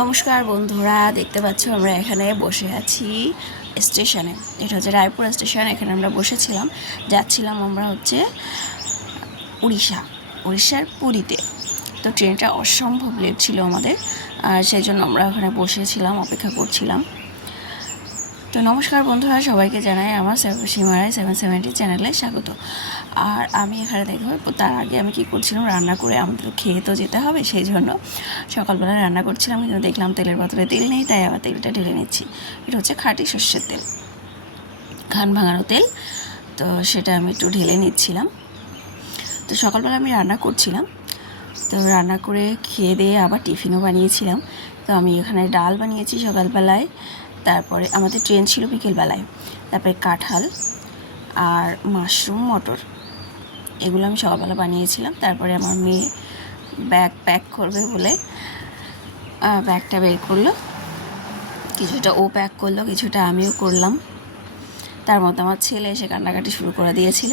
নমস্কার বন্ধুরা, দেখতে পাচ্ছ আমরা এখানে বসে আছি স্টেশনে। এটা হচ্ছে রায়পুর স্টেশন, এখানে আমরা বসেছিলাম। যাচ্ছিলাম আমরা হচ্ছে উড়িষ্যা, উড়িষ্যার পুরীতে। তো ট্রেনটা অসম্ভব লেট ছিল আমাদের, আর সেই জন্য আমরা ওখানে বসেছিলাম, অপেক্ষা করছিলাম। তো নমস্কার বন্ধুরা, সবাইকে জানাই আমার সীমারাই সেভেন সেভেন্টি চ্যানেলে স্বাগত। আর আমি এখানে দেখো, তার আগে আমি কি করছিলাম, রান্না করে আমাদের খেয়ে তো যেতে হবে, সেই জন্য সকালবেলা রান্না করছিলাম, কিন্তু দেখলাম তেলের বোতলে তেল নেই, তাই আবার তেলটা ঢেলে নিচ্ছি। এটা হচ্ছে খাঁটি সর্ষের তেল খান ভাঙানো তেল, তো সেটা আমি একটু ঢেলে নিচ্ছিলাম। তো সকালবেলা আমি রান্না করছিলাম, তো রান্না করে খেয়ে দিয়ে আবার টিফিনও বানিয়েছিলাম। তো আমি এখানে ডাল বানিয়েছি সকালবেলায় তারপরে আমাদের ট্রেন ছিল বিকেলবেলায়। তারপরে কাঁঠাল আর মাশরুম, মটর। এগুলো আমি সকালবেলা বানিয়েছিলাম। তারপরে আমার মেয়ে ব্যাগ প্যাক করবে বলে ব্যাগটা বের করল। কিছুটা ও প্যাক করল, কিছুটা আমিও করলাম। তার মধ্যে আমার ছেলে এসে কান্নাকাটি শুরু করে দিয়েছিল।